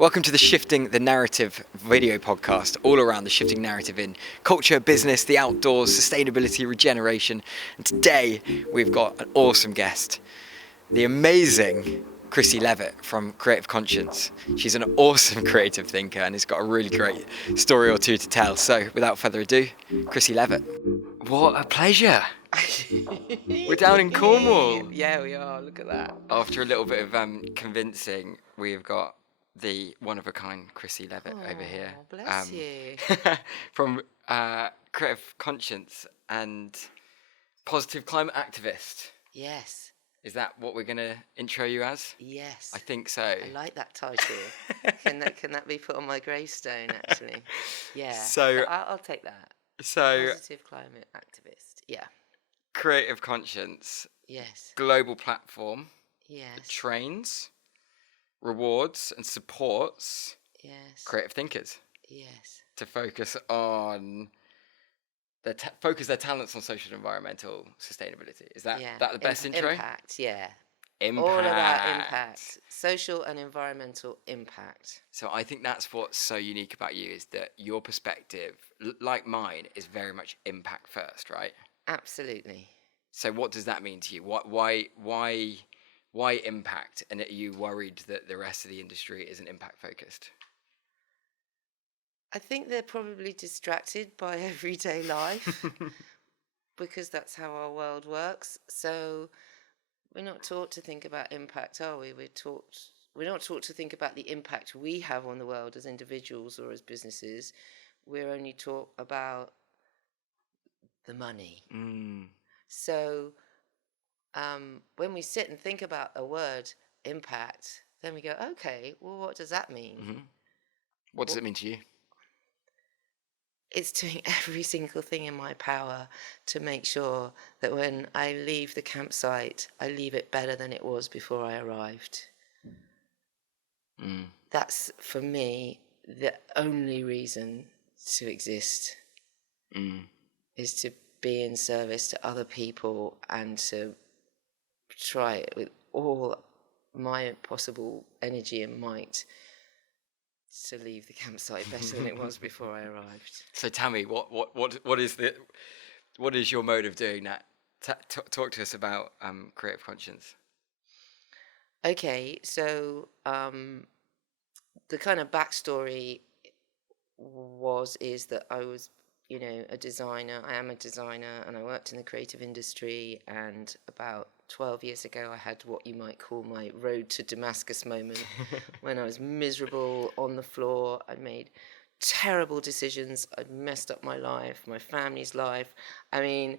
Welcome to the Shifting the Narrative video podcast, all around the shifting narrative in culture, business, the outdoors, sustainability, regeneration. And today we've got an awesome guest, the amazing Chrissy Levett from Creative Conscience. She's an awesome creative thinker and has got a really great story or two to tell. So without further ado, Chrissy Levett. What a pleasure. We're down in Cornwall. Yeah, we are. Look at that. After a little bit of convincing, we've got the one-of-a-kind Chrissy Levett over here. Bless you. From Creative Conscience and positive climate activist. Yes. Is that what we're going to intro you as? Yes. I think so. I like that title. Can that be put on my gravestone, actually? Yeah. So I'll take that. So Positive climate activist. Yeah. Creative Conscience, Yes. global platform that Yes. trains, rewards and supports Yes. creative thinkers Yes. to focus on focus their talents on social and environmental sustainability. Is that the best intro? Impact, yeah. Impact. All about impact. Social and environmental impact. So I think that's what's so unique about you is that your perspective, like mine, is very much impact first, right? Absolutely. So what does that mean to you? Why impact? And are you worried that the rest of the industry isn't impact focused? I think they're probably distracted by everyday life because that's how our world works. So we're not taught to think about impact, are we? We're not taught to think about the impact we have on the world as individuals or as businesses. We're only taught about the money. So when we sit and think about a word, impact, then we go, okay, well, what does that mean? Mm-hmm. What does it mean to you? It's doing every single thing in my power to make sure that when I leave the campsite, I leave it better than it was before I arrived. That's, for me, the only reason to exist, is to be in service to other people and to try it with all my possible energy and might to leave the campsite better than it was before I arrived. So tell me, what is your mode of doing that? Talk to us about Creative Conscience. Okay, so the kind of backstory is that I was, a designer. I am a designer, and I worked in the creative industry. And about 12 years ago, I had what you might call my road to Damascus moment, when I was miserable on the floor. I'd made terrible decisions. I'd messed up my life, my family's life. I mean,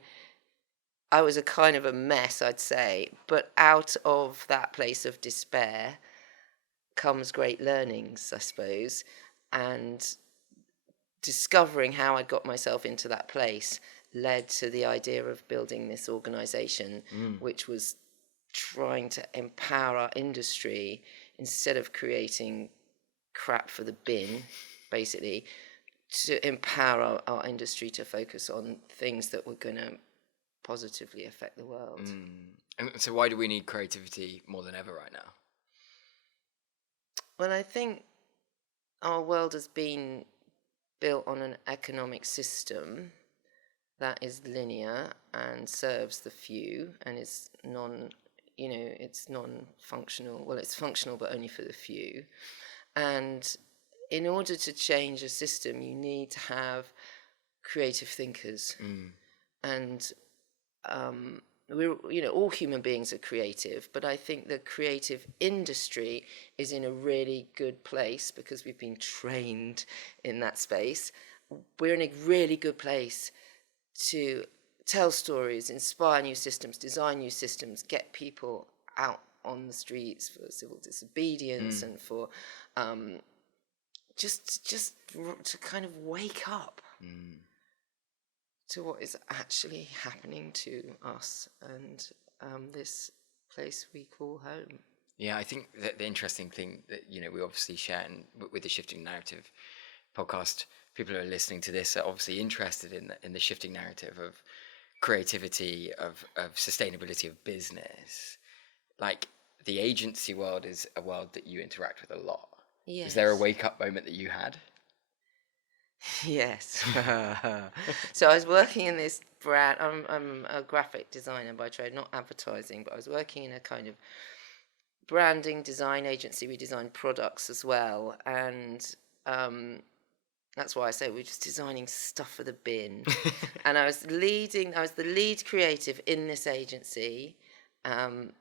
I was a kind of a mess, I'd say. But out of that place of despair comes great learnings, I suppose. And discovering how I got myself into that place led to the idea of building this organization, which was trying to empower our industry instead of creating crap for the bin, basically, to empower our industry to focus on things that were going to positively affect the world. And so why do we need creativity more than ever right now? Well, I think our world has been built on an economic system that is linear and serves the few and is it's non-functional. Well, it's functional, but only for the few. And in order to change a system, you need to have creative thinkers. And we're, all human beings are creative, but I think the creative industry is in a really good place because we've been trained in that space. We're in a really good place to tell stories, inspire new systems, design new systems, get people out on the streets for civil disobedience and for just to kind of wake up to what is actually happening to us and this place we call home. Yeah, I think that the interesting thing that we obviously share with the Shifting Narrative podcast, people who are listening to this are obviously interested in the shifting narrative of creativity, of sustainability of business. Like, the agency world is a world that you interact with a lot. Yes. Is there a wake-up moment that you had? Yes. So I was working in this brand. I'm a graphic designer by trade, not advertising, but I was working in a kind of branding design agency. We designed products as well, and that's why I say we're just designing stuff for the bin. And I was the lead creative in this agency, and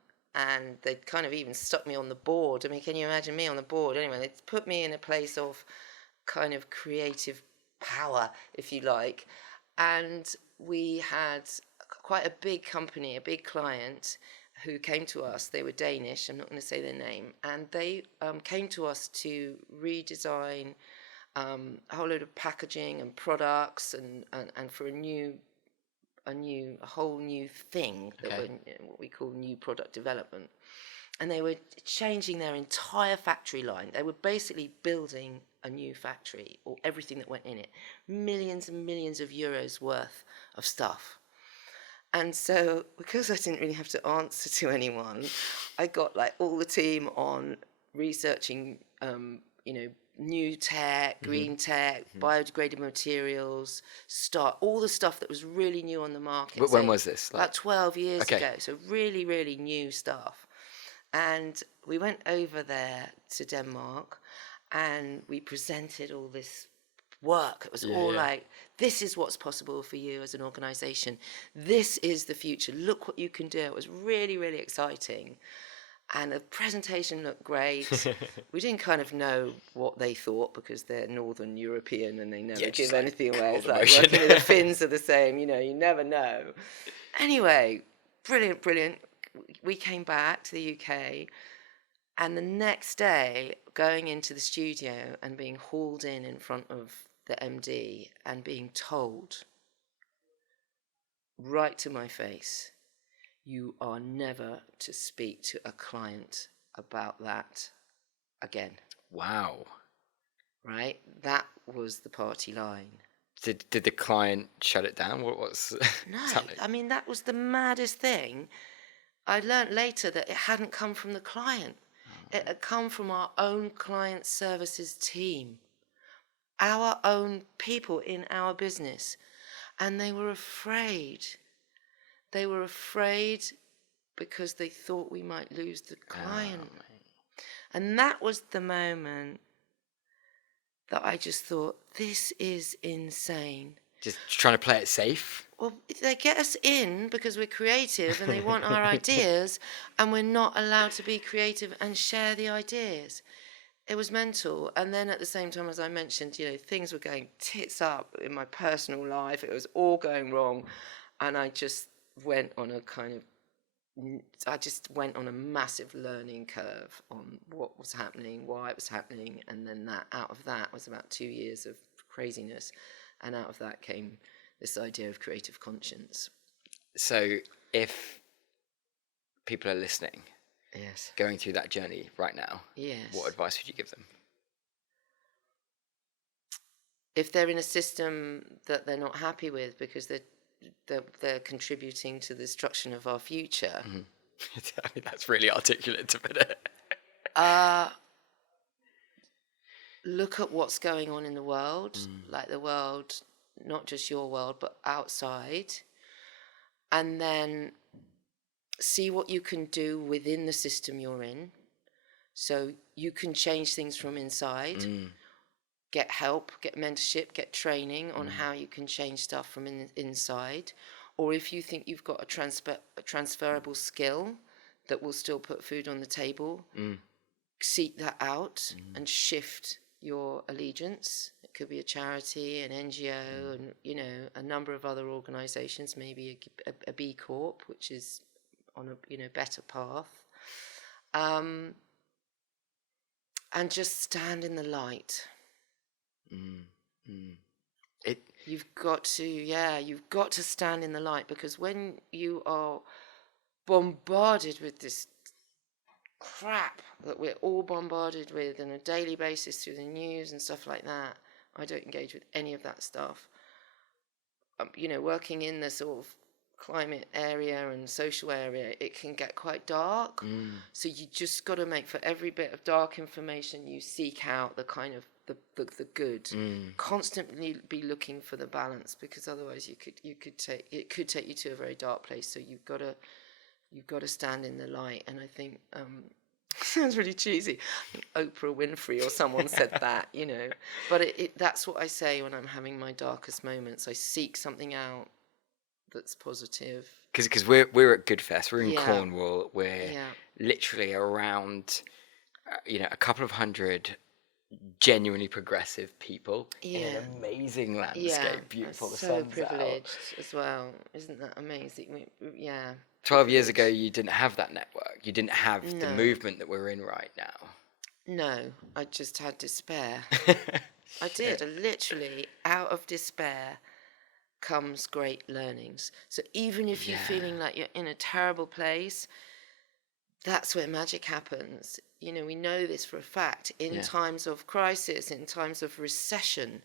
they kind of even stuck me on the board. I mean, can you imagine me on the board? Anyway, they put me in a place of kind of creative power, if you like. And we had quite a big company, a big client who came to us. They were Danish, I'm not going to say their name, and they came to us to redesign a whole load of packaging and products and for a whole new thing that Okay. what we call new product development. And they were changing their entire factory line. They were basically building a new factory, or everything that went in it. Millions and millions of euros worth of stuff. And so, because I didn't really have to answer to anyone, I got like all the team on researching, new tech, green tech, biodegradable materials, all the stuff that was really new on the market. But when was this? About 12 years Okay. ago. So really, really new stuff. And we went over there to Denmark, and we presented all this work. It was like, this is what's possible for you as an organisation. This is the future. Look what you can do. It was really, really exciting. And the presentation looked great. We didn't kind of know what they thought because they're Northern European and they never give anything away. It's like working with the Finns are the same, you never know. Anyway, brilliant, brilliant. We came back to the UK, and the next day, going into the studio and being hauled in front of the MD and being told right to my face, you are never to speak to a client about that again. Wow. Right? That was the party line. Did the client shut it down? What's No, happening? I mean, that was the maddest thing. I learnt later that it hadn't come from the client. It had come from our own client services team, our own people in our business. And they were afraid. They were afraid because they thought we might lose the client. And that was the moment that I just thought, this is insane. Just trying to play it safe? Well, they get us in because we're creative and they want our ideas, and we're not allowed to be creative and share the ideas. It was mental. And then at the same time, as I mentioned, things were going tits up in my personal life. It was all going wrong. And I just went on a massive learning curve on what was happening, why it was happening. And then out of that was about 2 years of craziness. And out of that came this idea of creative conscience. So if people are listening, Yes, going through that journey right now, yes. what advice would you give them? If they're in a system that they're not happy with because they're contributing to the destruction of our future. I mean, that's really articulate to put it. Look at what's going on in the world, like the world, not just your world, but outside, and then see what you can do within the system you're in. So you can change things from inside, get help, get mentorship, get training on how you can change stuff from inside. Or if you think you've got a transferable skill that will still put food on the table, seek that out and shift your allegiance. It could be a charity, an NGO, and a number of other organisations, maybe a B Corp, which is on a better path, and just stand in the light. You've got to stand in the light, because when you are bombarded with this crap that we're all bombarded with on a daily basis through the news and stuff like that, I don't engage with any of that stuff. Working in the sort of climate area and social area, it can get quite dark. So you just got to make, for every bit of dark information, you seek out the kind of the good. Constantly be looking for the balance, because otherwise it could take you to a very dark place. So you've got to stand in the light. And I think sounds really cheesy. I think Oprah Winfrey or someone said that, you know. But that's what I say when I'm having my darkest moments. I seek something out that's positive. Because we're at Goodfest. We're in Yeah. Cornwall. We're literally around, a couple of hundred genuinely progressive people in an amazing landscape. Beautiful. The So sun's privileged out. as well. Isn't that amazing? 12 years ago, you didn't have that network. You didn't have the No. movement that we're in right now. No, I just had despair. I did. Literally, out of despair comes great learnings. So even if you're feeling like you're in a terrible place, that's where magic happens. You know, we know this for a fact. In times of crisis, in times of recession,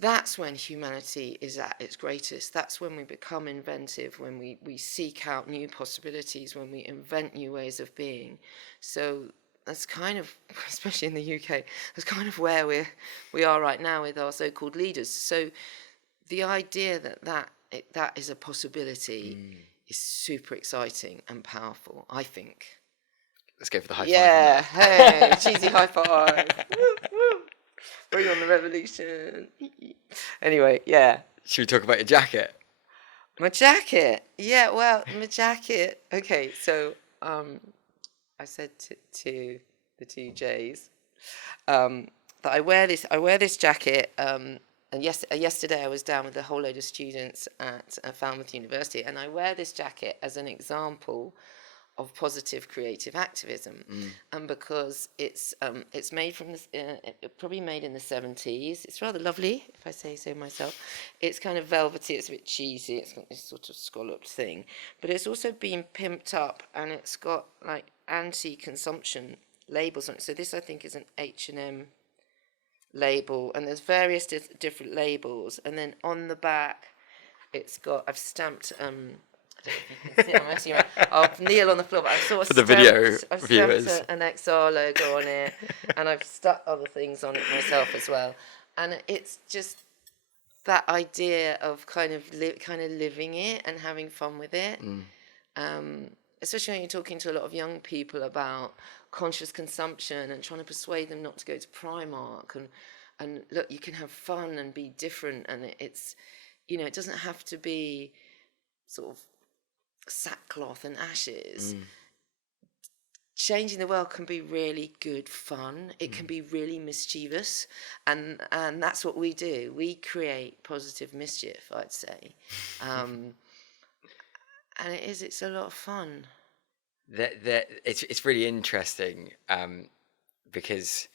that's when humanity is at its greatest. That's when we become inventive, when we seek out new possibilities, when we invent new ways of being. So that's kind of, especially in the UK, that's kind of where we are right now with our so-called leaders. So the idea that is a possibility is super exciting and powerful, I think. Let's go for the high five. Yeah, hey, cheesy high five. Woo, woo. Bring on the revolution. Anyway, yeah. Should we talk about your jacket? My jacket. Yeah, well, my jacket. Okay, so I said to the two J's that I wear this jacket. And yesterday I was down with a whole load of students at Falmouth University, and I wear this jacket as an example of positive creative activism, and because it's made from this, probably made in the 70s. It's rather lovely, if I say so myself. It's kind of velvety. It's a bit cheesy. It's got this sort of scalloped thing, but it's also been pimped up, and it's got like anti-consumption labels on it. So this, I think, is an H&M label, and there's various different labels, and then on the back, I've stamped. I'll kneel on the floor, but I've sort of For the video viewers. stamped an XR logo on it, and I've stuck other things on it myself as well. And it's just that idea of kind of living it and having fun with it. Especially when you're talking to a lot of young people about conscious consumption and trying to persuade them not to go to Primark and look, you can have fun and be different, and it's, it doesn't have to be sort of sackcloth and ashes. Changing the world can be really good fun. It can be really mischievous, and that's what we do. We create positive mischief, I'd say, and it's a lot of fun. It's really interesting because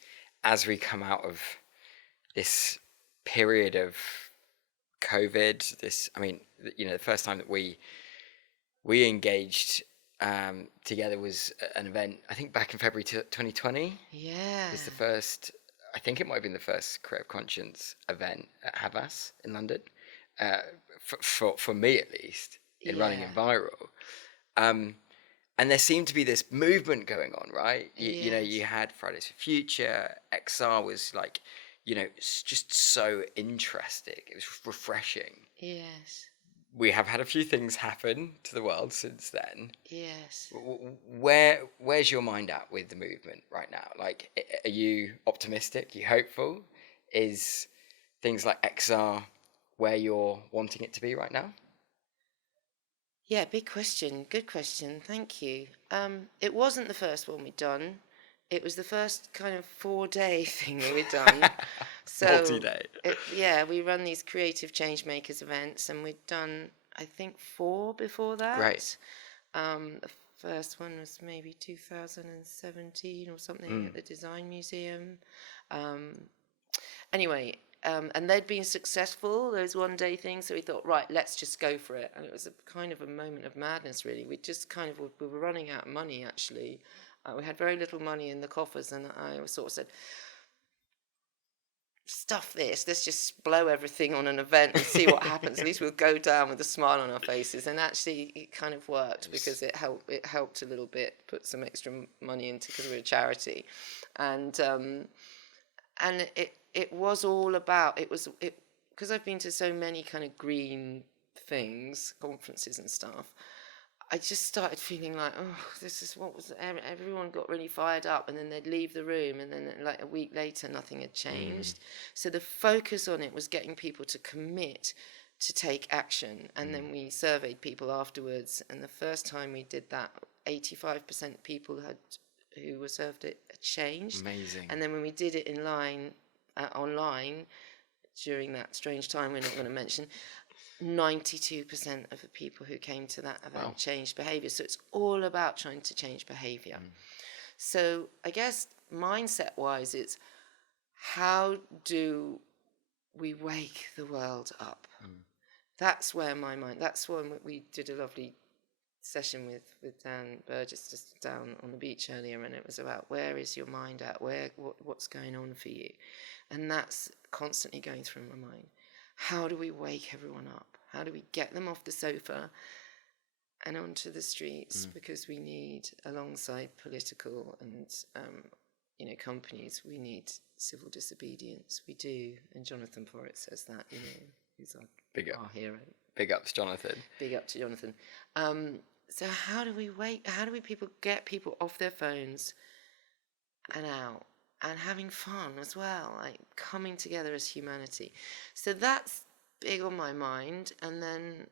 as we come out of this period of COVID, the first time that we engaged together was an event, I think back in February 2020. Yeah. It's the first, I think it might have been the first Creative Conscience event at Havas in London, for me at least, in running it viral. And there seemed to be this movement going on, right? You had Fridays for Future, XR was like, it's just so interesting. It was refreshing. Yes. We have had a few things happen to the world since then. Yes. Where's your mind at with the movement right now? Like, are you optimistic? You hopeful? Is things like XR where you're wanting it to be right now? Yeah, big question. Good question. Thank you. It wasn't the first one we'd done. It was the first kind of 4-day thing that we'd done. So multi-day. We run these creative change makers events, and we'd done, I think, 4 before that. Right. The first one was maybe 2017 or something at the Design Museum. Anyway, and they'd been successful, those 1-day things, so we thought, right, let's just go for it. And it was a kind of a moment of madness, really. We were running out of money, actually. We had very little money in the coffers, and I sort of said, stuff this, let's just blow everything on an event and see what happens. At least we'll go down with a smile on our faces. And actually it kind of worked because it helped a little bit, put some extra money into, because we're a charity. And it was all about, because I've been to so many kind of green things, conferences and stuff, I just started feeling like, oh, this is what was, everyone got really fired up, and then they'd leave the room, and then like a week later, nothing had changed. So the focus on it was getting people to commit to take action. And then we surveyed people afterwards, and the first time we did that, 85% people who were served it had changed. Amazing. And then when we did it online, during that strange time we're not going to mention, 92% of the people who came to that event changed behaviour. So it's all about trying to change behaviour. So I guess mindset-wise, it's how do we wake the world up? That's where my mind... That's when we did a lovely session with Dan Burgess just down on the beach earlier, and it was about where is your mind at? What's going on for you? And that's constantly going through my mind. How do we wake everyone up? How do we get them off the sofa and onto the streets? Because we need, alongside political and companies, we need civil disobedience. We do, and Jonathan Porritt says that. He's our hero. Big ups, Jonathan. Big up to Jonathan. So how do we get people off their phones and out? And having fun as well, like coming together as humanity. So that's big on my mind. And then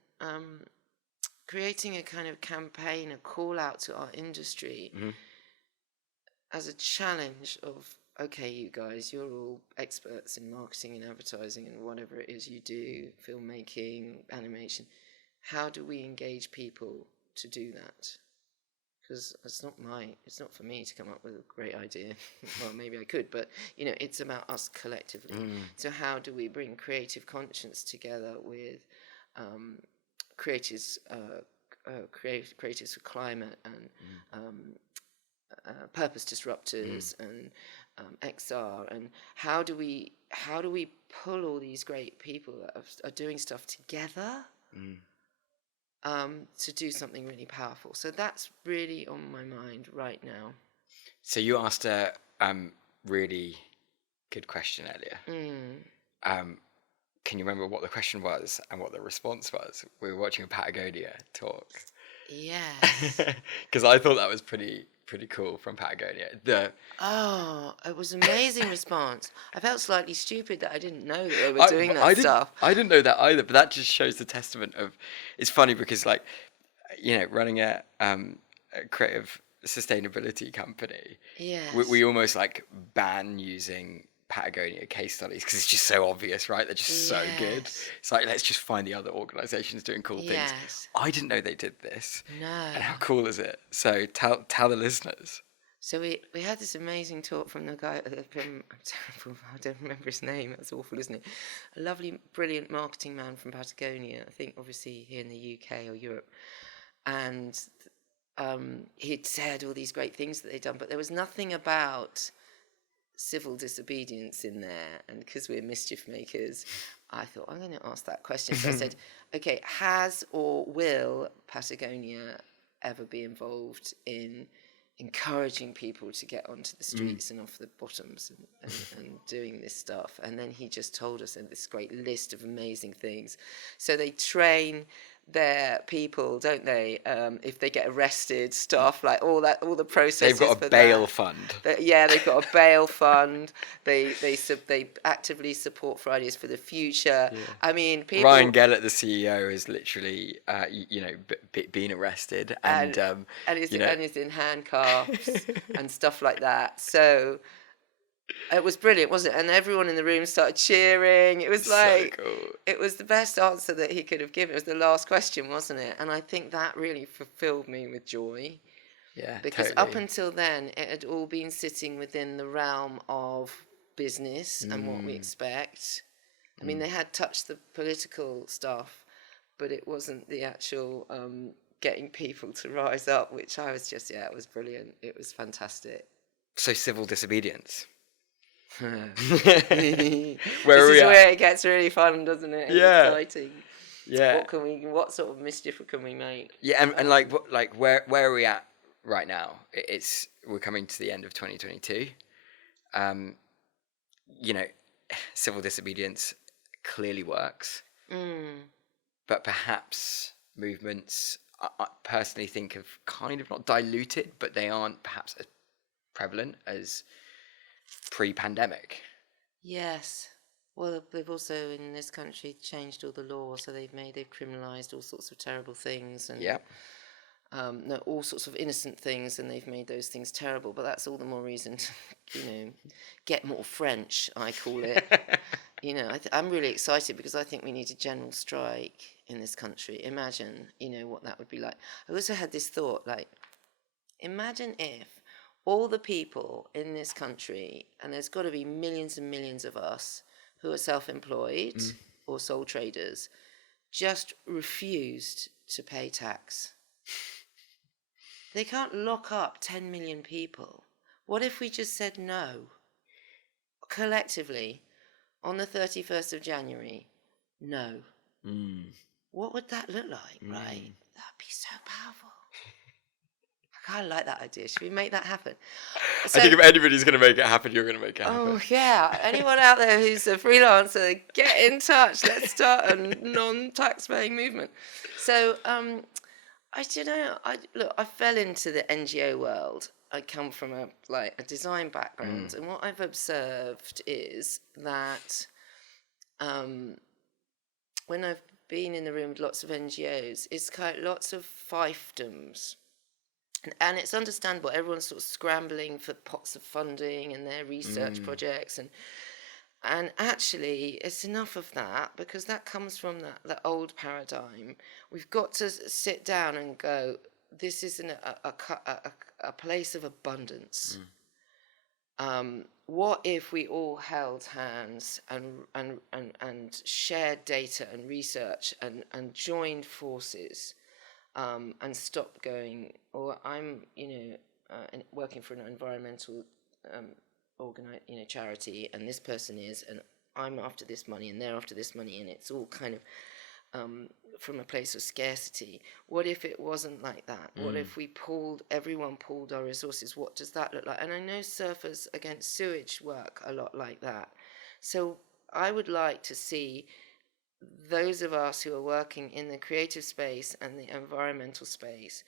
creating a kind of campaign, a call out to our industry as a challenge of, okay, you guys, you're all experts in marketing and advertising and whatever it is you do, filmmaking, animation. How do we engage people to do that? Because it's not for me to come up with a great idea. Well, maybe I could, but it's about us collectively. So how do we bring creative conscience together with creatives for climate and purpose disruptors and XR, and how do we pull all these great people that are doing stuff together? To do something really powerful. So that's really on my mind right now. So you asked a really good question earlier. Can you remember what the question was and what the response was? We were watching a Patagonia talk. Yes. Because I thought that was pretty cool from Patagonia. It was an amazing response. I felt slightly stupid that I didn't know that they were doing that stuff. I didn't know that either, but that just shows the testament of... It's funny because, running a creative sustainability company, we almost, ban using Patagonia case studies because it's just so obvious, right? They're just so good. It's like, let's just find the other organisations doing cool things. I didn't know they did this. No. And how cool is it? So tell the listeners. So we had this amazing talk from the guy, I'm terrible, I don't remember his name, that's awful, isn't it? A lovely, brilliant marketing man from Patagonia, I think obviously here in the UK or Europe. And he'd said all these great things that they'd done, but there was nothing about civil disobedience in there. And because we're mischief makers, I thought, I'm going to ask that question. So I said, okay, has or will Patagonia ever be involved in encouraging people to get onto the streets and off the bottoms and doing this stuff? And then he just told us this great list of amazing things. So they train their people, don't they? If they get arrested, stuff like all the processes. They've got a bail fund. They've got a bail fund. They actively support Fridays for the Future. Yeah. I mean, people. Ryan Gellert, the CEO, is literally been arrested and is in handcuffs and stuff like that. So. It was brilliant, wasn't it? And everyone in the room started cheering. It was like, so cool. It was the best answer that he could have given. It was the last question, wasn't it? And I think that really fulfilled me with joy. Yeah, because totally. Up until then, it had all been sitting within the realm of business and what we expect. I mean, they had touched the political stuff, but it wasn't the actual getting people to rise up, which I was just, it was brilliant. It was fantastic. So civil disobedience. This Where are we is at? where it gets really fun, doesn't it? And Yeah. exciting. Yeah. What sort of mischief can we make? Yeah, and like where are we at right now? We're coming to the end of 2022. Um, you know, civil disobedience clearly works, but perhaps movements I personally think have kind of not diluted, but they aren't perhaps as prevalent as pre-pandemic. Yes. Well, they've also in this country changed all the laws, so they've criminalised all sorts of terrible things, and Yeah. no, all sorts of innocent things, and they've made those things terrible. But that's all the more reason to, get more French. I call it. I'm really excited because I think we need a general strike in this country. Imagine, what that would be like. I also had this thought, like, imagine if all the people in this country, and there's got to be millions and millions of us who are self-employed or sole traders, just refused to pay tax. They can't lock up 10 million people. What if we just said no, collectively, on the 31st of January, no? What would that look like, right? That'd be so powerful. I kind of like that idea. Should we make that happen? So, I think if anybody's going to make it happen, you're going to make it happen. Oh, yeah. Anyone out there who's a freelancer, get in touch. Let's start a non-tax-paying movement. So, I don't know. I fell into the NGO world. I come from a design background, and what I've observed is that when I've been in the room with lots of NGOs, it's kind of lots of fiefdoms. And it's understandable. Everyone's sort of scrambling for pots of funding and their research projects, and actually, it's enough of that, because that comes from that old paradigm. We've got to sit down and go, this is a place of abundance. What if we all held hands and shared data and research and joined forces? And stop going, or I'm, working for an environmental charity, and this person is, and I'm after this money, and they're after this money, and it's all kind of from a place of scarcity. What if it wasn't like that? What if everyone pooled our resources? What does that look like? And I know Surfers Against Sewage work a lot like that. So I would like to see those of us who are working in the creative space and the environmental space,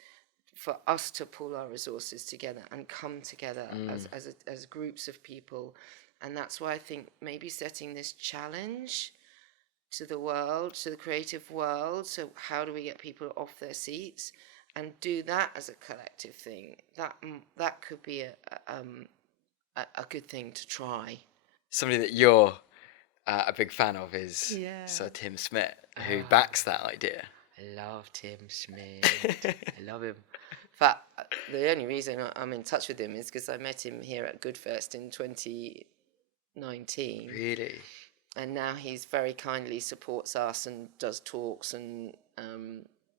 for us to pull our resources together and come together as groups of people. And that's why I think maybe setting this challenge to the world, to the creative world, so how do we get people off their seats and do that as a collective thing, that could be a good thing to try. Somebody that you're a big fan of is Sir Tim Smith, who backs that idea. I love Tim Smith. I love him. In fact, the only reason I'm in touch with him is because I met him here at Goodfest in 2019. Really? And now he's very kindly supports us and does talks, and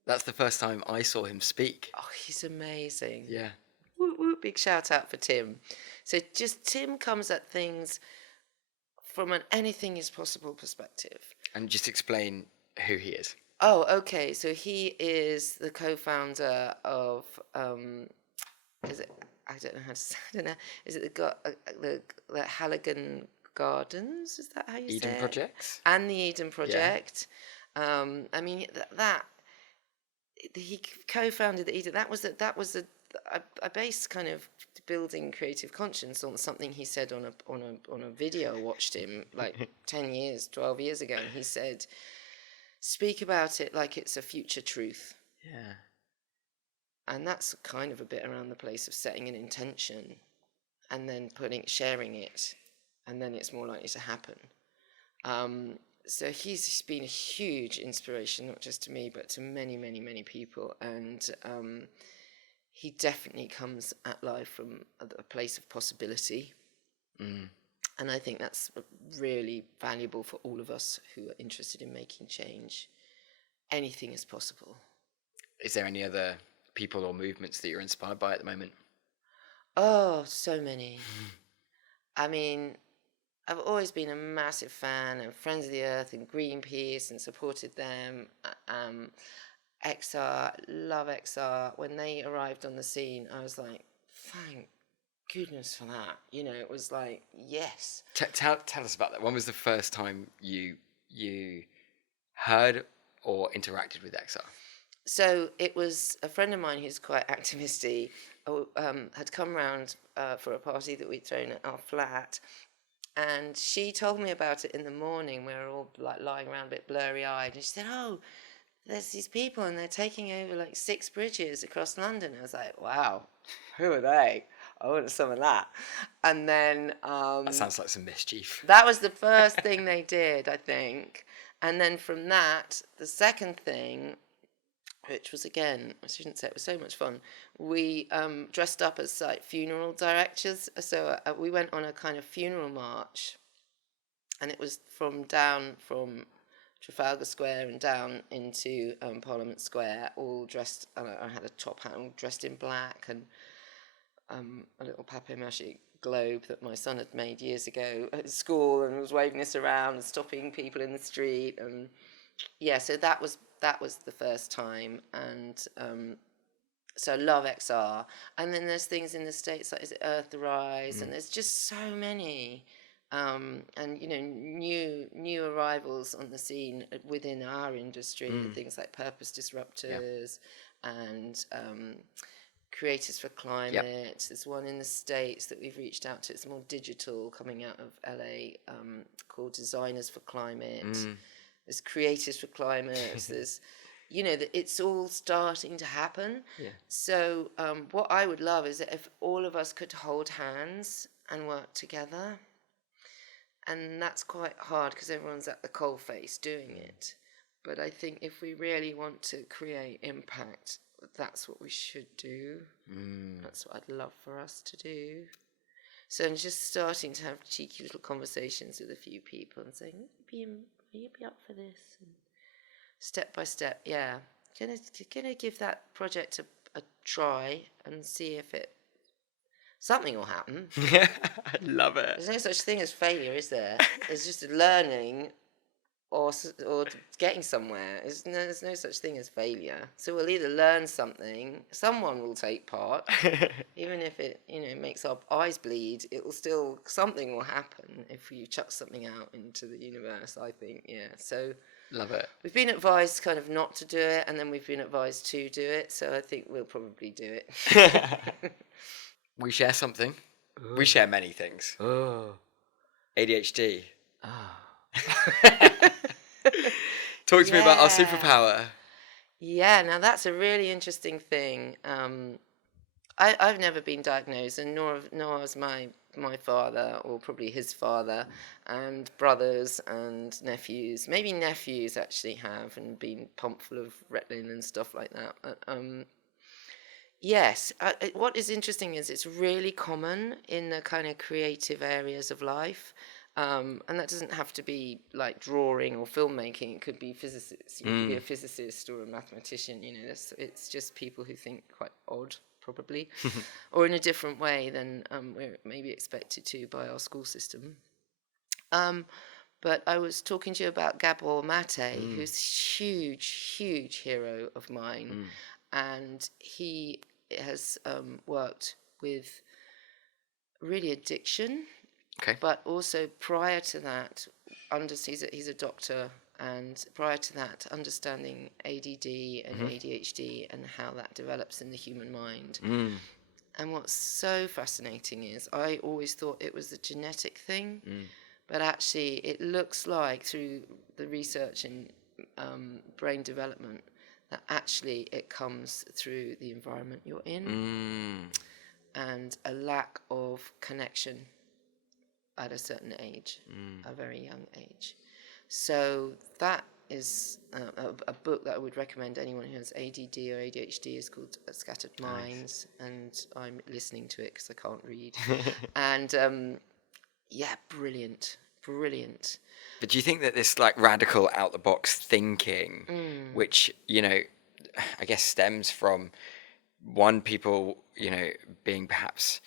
that's the first time I saw him speak. Oh, he's amazing. Yeah. Woo, big shout out for Tim. So Tim comes at things from an anything is possible perspective. And just explain who he is. Oh, okay. So he is the co-founder of is it? I don't know how to say. I don't know. Is it the Halligan Gardens? Is that how you say it? Eden Projects. And the Eden Project. Yeah. I mean that he co-founded the Eden. That was I based kind of building creative conscience on something he said on a video I watched him like 12 years ago, and he said, speak about it like it's a future truth. Yeah. And that's kind of a bit around the place of setting an intention and then sharing it, and then it's more likely to happen. So he's been a huge inspiration, not just to me, but to many, many, many people. And he definitely comes at life from a place of possibility. And I think that's really valuable for all of us who are interested in making change. Anything is possible. Is there any other people or movements that you're inspired by at the moment? Oh, so many. I mean, I've always been a massive fan of Friends of the Earth and Greenpeace and supported them. XR, love XR. When they arrived on the scene, I was like, thank goodness for that. It was like, yes. Tell us about that. When was the first time you heard or interacted with XR? So it was a friend of mine who's quite activisty, had come round for a party that we'd thrown at our flat. And she told me about it in the morning. We were all like lying around a bit blurry-eyed. And she said, oh, there's these people and they're taking over like 6 bridges across London. I was like, wow, who are they? I want some of that. And then... that sounds like some mischief. That was the first thing they did, I think. And then from that, the second thing, which was, again, I shouldn't say it was so much fun, we dressed up as like funeral directors. So we went on a kind of funeral march, and it was from Trafalgar Square and down into Parliament Square, all dressed. I had a top hat, all dressed in black, and a little papier-mâché globe that my son had made years ago at school, and was waving this around and stopping people in the street. And yeah, so that was the first time. And so I love XR. And then there's things in the States like, is it Earthrise? And there's just so many. And new arrivals on the scene within our industry, things like Purpose Disruptors and Creators for Climate. Yep. There's one in the States that we've reached out to. It's more digital, coming out of LA, called Designers for Climate. There's Creators for Climate. There's, it's all starting to happen. Yeah. So what I would love is that if all of us could hold hands and work together. And that's quite hard because everyone's at the coalface doing it. But I think if we really want to create impact, that's what we should do. That's what I'd love for us to do. So I'm just starting to have cheeky little conversations with a few people and saying, will you be up for this? And step by step, yeah. Gonna give that project a try and see if something will happen. Yeah, I love it. There's no such thing as failure, is there? There's just learning or getting somewhere. There's no such thing as failure. So we'll either learn something, someone will take part, even if it makes our eyes bleed. Something will happen if you chuck something out into the universe, I think. Yeah. So love it. We've been advised kind of not to do it, and then we've been advised to do it. So I think we'll probably do it. We share something. We share many things. ADHD. Talk to me about our superpower. Yeah, now that's a really interesting thing. I've never been diagnosed, and nor has my father, or probably his father, and brothers and nephews. Maybe nephews actually have, and been pumped full of Ritalin and stuff like that. But, yes, what is interesting is it's really common in the kind of creative areas of life. And that doesn't have to be like drawing or filmmaking. It could be physicists. You could be a physicist or a mathematician. It's just people who think quite odd, probably, or in a different way than we're maybe expected to by our school system. But I was talking to you about Gabor Mate, who's a huge hero of mine. And he has worked with really addiction, but also prior to that, he's a doctor, and prior to that, understanding ADD and ADHD and how that develops in the human mind. And what's so fascinating is I always thought it was a genetic thing, but actually it looks like through the research in brain development that actually it comes through the environment you're in and a lack of connection at a certain age, a very young age. So that is a book that I would recommend anyone who has ADD or ADHD. Is called Scattered Minds, and I'm listening to it because I can't read. And brilliant. But do you think that this like radical out the box thinking, which I guess stems from people being perhaps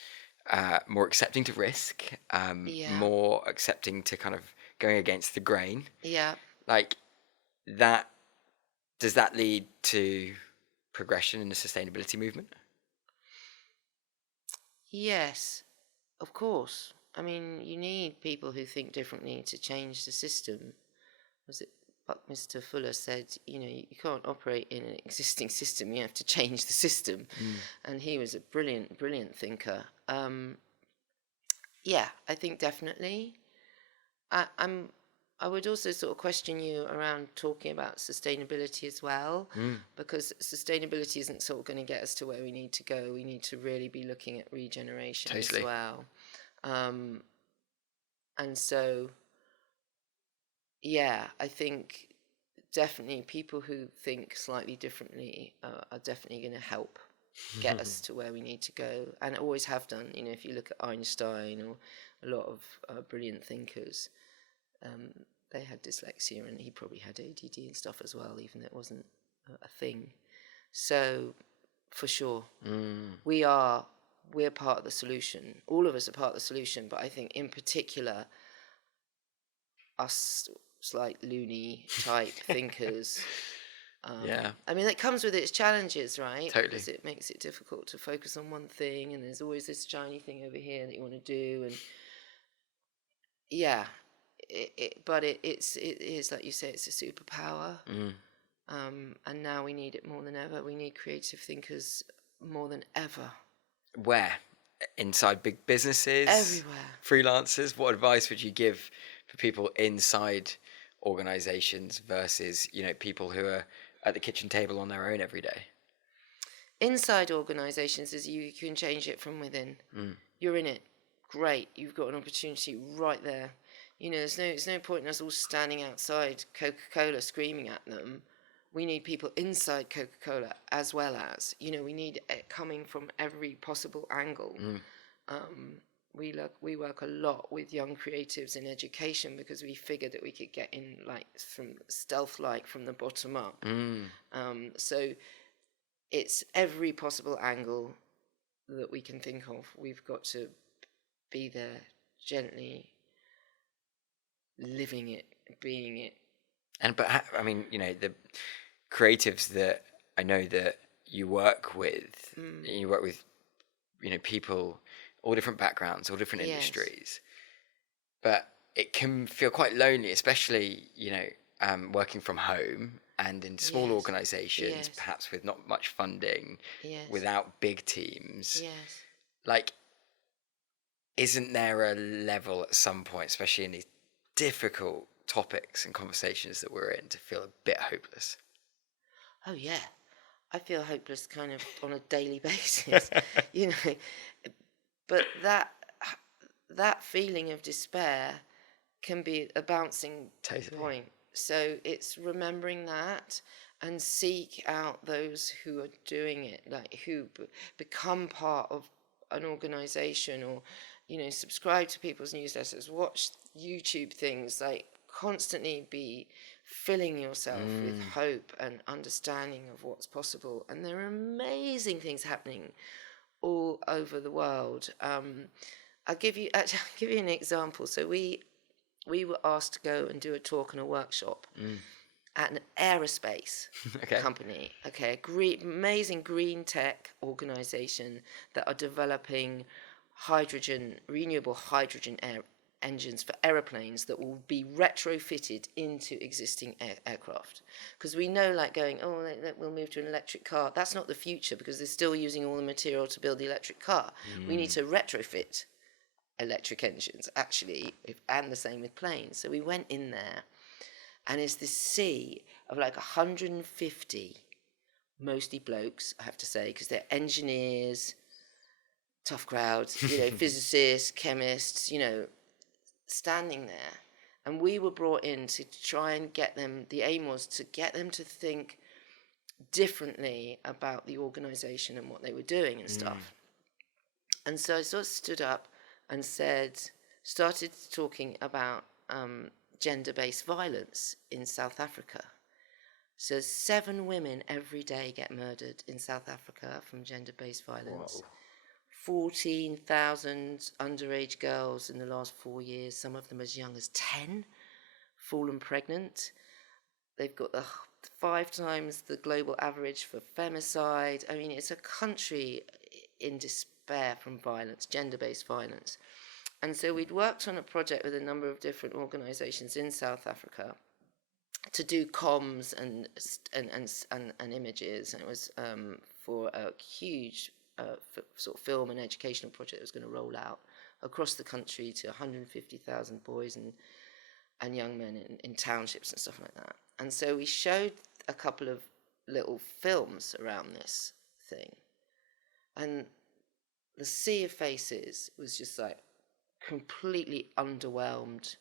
more accepting to risk, Yeah. more accepting to kind of going against the grain. Yeah. Like that, does that lead to progression in the sustainability movement? Yes, of course. I mean, you need people who think differently to change the system. Was it Buckminster Fuller said, you can't operate in an existing system, you have to change the system. And he was a brilliant, brilliant thinker. Yeah, I think definitely. I would also sort of question you around talking about sustainability as well, because sustainability isn't sort of going to get us to where we need to go. We need to really be looking at regeneration as Totally. well. And so, yeah, I think definitely people who think slightly differently are definitely going to help get us to where we need to go, and always have done. If you look at Einstein or a lot of brilliant thinkers, they had dyslexia, and he probably had ADD and stuff as well, even though it wasn't a thing. So, for sure, we're part of the solution. All of us are part of the solution, but I think in particular, us like loony type thinkers. Yeah. I mean, it comes with its challenges, right? Totally. Because it makes it difficult to focus on one thing, and there's always this shiny thing over here that you want to do, and yeah, but it is like you say, it's a superpower, and now we need it more than ever. We need creative thinkers more than ever. Where? Inside big businesses? Everywhere. Freelancers? What advice would you give for people inside organizations versus, people who are at the kitchen table on their own every day? Inside organizations is you can change it from within. You're in it. Great. You've got an opportunity right there. There's no point in us all standing outside Coca-Cola screaming at them. We need people inside Coca-Cola as well as, we need it coming from every possible angle. We work a lot with young creatives in education because we figured that we could get in from stealth-like from the bottom up. So it's every possible angle that we can think of. We've got to be there gently, living it, being it. The creatives that I know that you work with, people, all different backgrounds, all different industries, but it can feel quite lonely, especially, working from home and in small organizations, perhaps with not much funding, without big teams. Like, isn't there a level at some point, especially in these difficult topics and conversations that we're in, to feel a bit hopeless? Oh yeah, I feel hopeless kind of on a daily basis, but that feeling of despair can be a bouncing point. So it's remembering that and seek out those who are doing it, like who become part of an organization, or subscribe to people's newsletters, watch YouTube things, like constantly be filling yourself with hope and understanding of what's possible. And there are amazing things happening all over the world. I'll give you an example. So we were asked to go and do a talk and a workshop at an aerospace company. Amazing green tech organization that are developing renewable hydrogen engines for aeroplanes that will be retrofitted into existing aircraft. Because we know, we'll move to an electric car. That's not the future, because they're still using all the material to build the electric car. We need to retrofit electric engines, actually, and the same with planes. So we went in there, and it's this sea of 150, mostly blokes, I have to say, because they're engineers, tough crowds, physicists, chemists, standing there. And we were brought in to try and get them, the aim was to get them to think differently about the organisation and what they were doing and stuff. And so I sort of stood up and started talking about gender-based violence in South Africa. So 7 women every day get murdered in South Africa from gender-based violence. Whoa. 14,000 underage girls in the last 4 years, some of them as young as 10, fallen pregnant. They've got 5 times the global average for femicide. I mean, it's a country in despair from violence, gender-based violence. And so we'd worked on a project with a number of different organisations in South Africa to do comms and images. And it was for a huge sort of film and educational project that was going to roll out across the country to 150,000 boys and young men in townships and stuff like that. And so we showed a couple of little films around this thing. And the sea of faces was just like completely underwhelmed,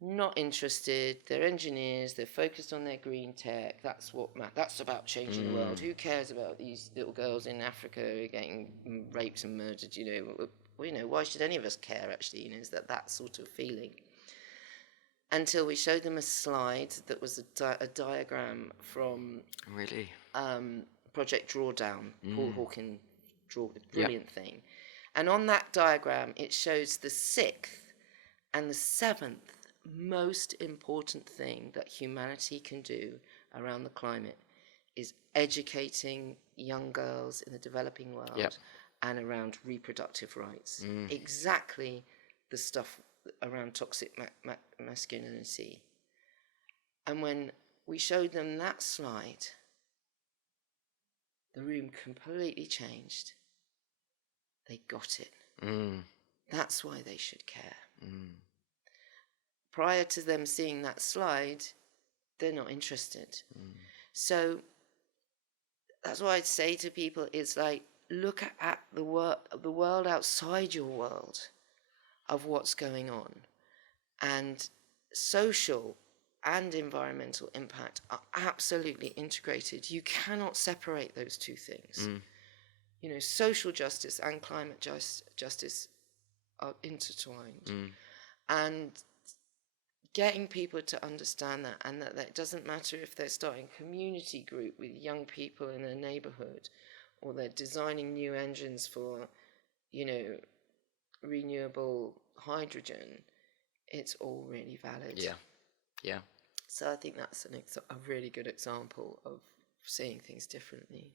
not interested. They're engineers, they're focused on their green tech. That's that's about changing the world. Who cares about these little girls in Africa who are getting raped and murdered? Why should any of us care, actually? Is that sort of feeling? Until we showed them a slide that was a diagram from Really? Project Drawdown, Paul Hawken brilliant thing. And on that diagram, it shows the 6th and the 7th most important thing that humanity can do around the climate is educating young girls in the developing world and around reproductive rights. Exactly the stuff around toxic masculinity. And when we showed them that slide, the room completely changed. They got it. That's why they should care. Prior to them seeing that slide, they're not interested. So that's why I'd say to people, it's like, look at the world outside your world of what's going on. And social and environmental impact are absolutely integrated. You cannot separate those two things. Social justice and climate justice are intertwined. And getting people to understand that, and that it doesn't matter if they're starting a community group with young people in their neighbourhood, or they're designing new engines for, renewable hydrogen, it's all really valid. Yeah. So I think that's a really good example of seeing things differently.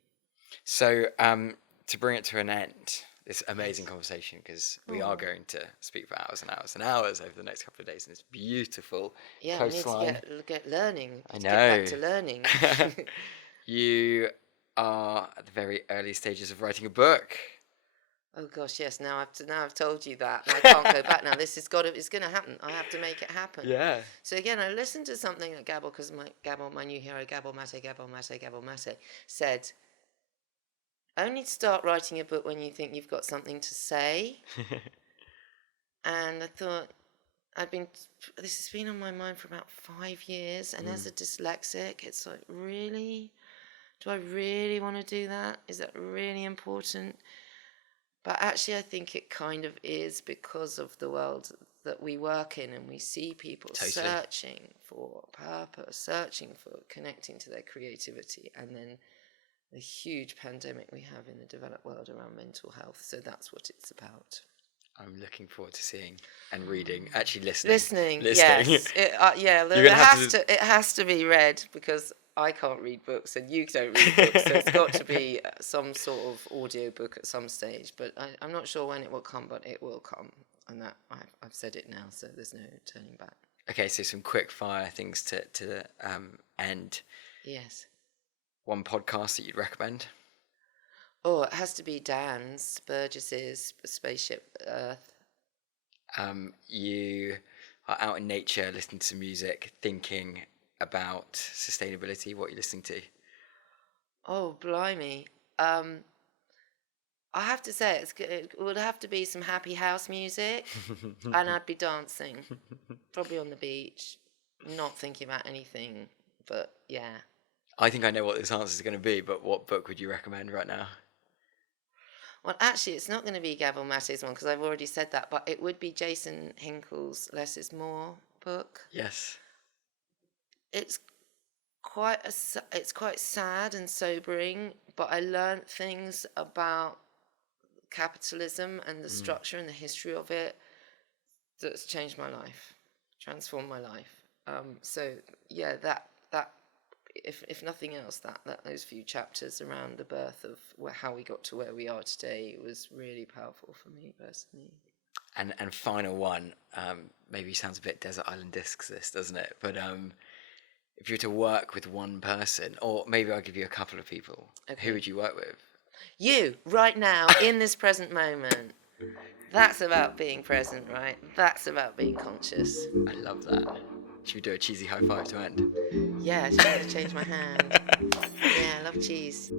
So to bring it to an end, this amazing conversation, because we are going to speak for hours and hours and hours over the next couple of days in this beautiful coastline. We need to get learning. I know. Get back to learning. You are at the very early stages of writing a book. Oh gosh, yes. Now I've told you that. And I can't go back now. It's going to happen. I have to make it happen. Yeah. So again, I listened to something that Gabor, because my new hero, Gabor Mate, said, only start writing a book when you think you've got something to say. And I thought, this has been on my mind for about 5 years. And as a dyslexic, it's like, really? Do I really want to do that? Is that really important? But actually, I think it kind of is, because of the world that we work in, and we see people searching for purpose, searching for connecting to their creativity, and then the huge pandemic we have in the developed world around mental health. So that's what it's about. I'm looking forward to seeing and reading, actually listening. Yes. It has to be read, because I can't read books and you don't read books, so it's got to be some sort of audio book at some stage. But I'm not sure when it will come, but it will come. And that I've said it now, so there's no turning back. Okay, so some quick fire things to end. Yes. One podcast that you'd recommend? Oh, it has to be Dan's, Burgess's Spaceship Earth. You are out in nature, listening to music, thinking about sustainability. What are you listening to? Oh, blimey. I have to say, it would have to be some happy house music, and I'd be dancing, probably on the beach, not thinking about anything, but yeah. I think I know what this answer is going to be, but what book would you recommend right now? Well, actually, it's not going to be Gabor Mate's one, because I've already said that, but it would be Jason Hinkle's Less is More book. Yes. It's quite sad and sobering, but I learned things about capitalism and the structure and the history of it that's changed my life, transformed my life. So yeah, that if nothing else, that those few chapters around the birth of how we got to where we are today was really powerful for me personally. And final one, maybe sounds a bit Desert Island Discs, this, doesn't it? But if you were to work with one person, or maybe I'll give you a couple of people, who would you work with? You, right now, in this present moment. That's about being present, right? That's about being conscious. I love that. Should we do a cheesy high five to end? Yeah, I should have to change my hand. Yeah, I love cheese.